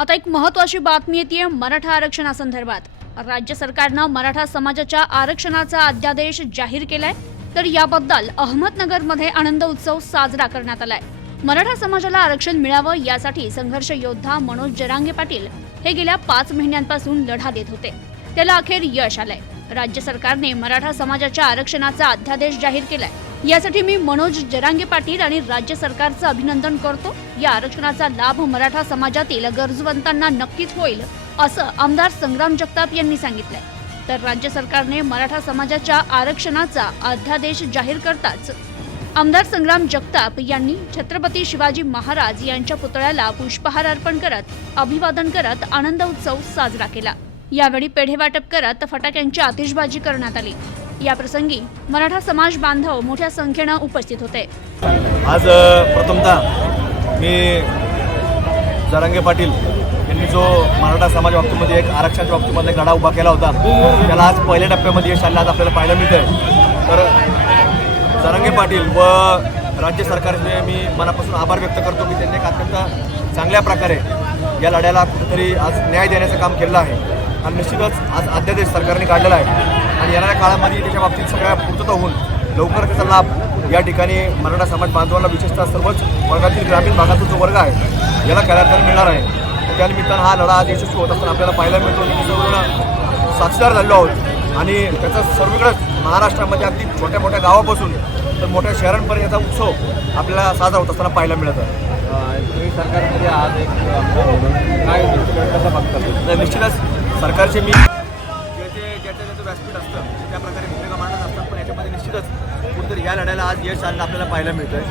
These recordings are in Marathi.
आता एक महत्त्वाची बातमी येते मराठा आरक्षणासंदर्भात। राज्य सरकारनं मराठा समाजाच्या आरक्षणाचा अध्यादेश जाहीर केलाय, तर याबद्दल अहमदनगरमध्ये आनंद उत्सव साजरा करण्यात आलाय। मराठा समाजाला आरक्षण मिळावं यासाठी संघर्ष योद्धा मनोज जरांगे पाटील हे गेल्या 5 महिन्यांपासून लढा देत होते। त्याला अखेर यश आलंय। राज्य सरकारने मराठा समाजाच्या आरक्षणाचा अध्यादेश जाहीर केलाय। यासाठी मी मनोज जरांगे पाटील आणि राज्य सरकारचं अभिनंदन करतो। या आरक्षणाचा लाभ मराठा समाजातील गरजवंतांना नक्कीच होईल, असं आमदार संग्राम जगताप यांनी सांगितलंय। तर राज्य सरकारने मराठा समाजाच्या आरक्षणाचा अध्यादेश जाहीर करताच आमदार संग्राम जगताप यांनी छत्रपती शिवाजी महाराज यांच्या पुतळ्याला पुष्पहार अर्पण करत अभिवादन करत आनंद उत्सव साजरा केला। यावेळी पेढे वाटप करत फटाक्यांची आतिषबाजी करण्यात आली। या प्रसंगी मराठा समाज बांधव मोठ्या संख्येने उपस्थित होते। आज प्रथमतः मी जरांगे पाटील यांनी जो मराठा समाज बाबतीमध्ये एक आरक्षणाच्या बाबतीमध्ये एक लढा उभा केला होता, त्याला आज पहिल्या टप्प्यामध्ये यश आलं आज आपल्याला पाहायला मिळतंय। तर जरांगे पाटील व राज्य सरकारचे मी मनापासून आभार व्यक्त करतो की त्यांनी एक अत्यंत चांगल्या प्रकारे या लढ्याला कुठेतरी आज न्याय देण्याचं काम केलं आहे आणि निश्चितच आज अध्यादेश सरकारने काढलेला आहे आणि येणाऱ्या काळामध्ये त्याच्या बाबतीत सगळ्या पूर्तता होऊन लवकर त्याचा लाभ या ठिकाणी मराठा समाज बांधवांना विशेषतः सर्वच वर्गातील ग्रामीण भागातून जो वर्ग आहे याला करायला मिळणार आहे। त्यानिमित्तानं हा लढा आज यशस्वी होत असताना आपल्याला पाहायला मिळतो की सर्वजण साक्षीदार झालेलो आहोत आणि त्याचा सर्वीकडेच महाराष्ट्रामध्ये अगदी छोट्या मोठ्या गावापासून तर मोठ्या शहरांपर्यंत याचा उत्सव आपल्याला साजरा होत असताना पाहायला मिळत आहे। सरकारमध्ये आज एक काय कसं बघतात? निश्चितच सरकारचे मी ज्याचं व्यासपीठ असतं त्या प्रकारे भूमिका मांडत असतात, पण याच्यामध्ये निश्चितच कुठेतरी या लढ्याला आज यश आलेलं आपल्याला पाहायला मिळतंय।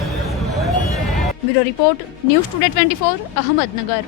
Bureau report, news today 24, Ahmednagar.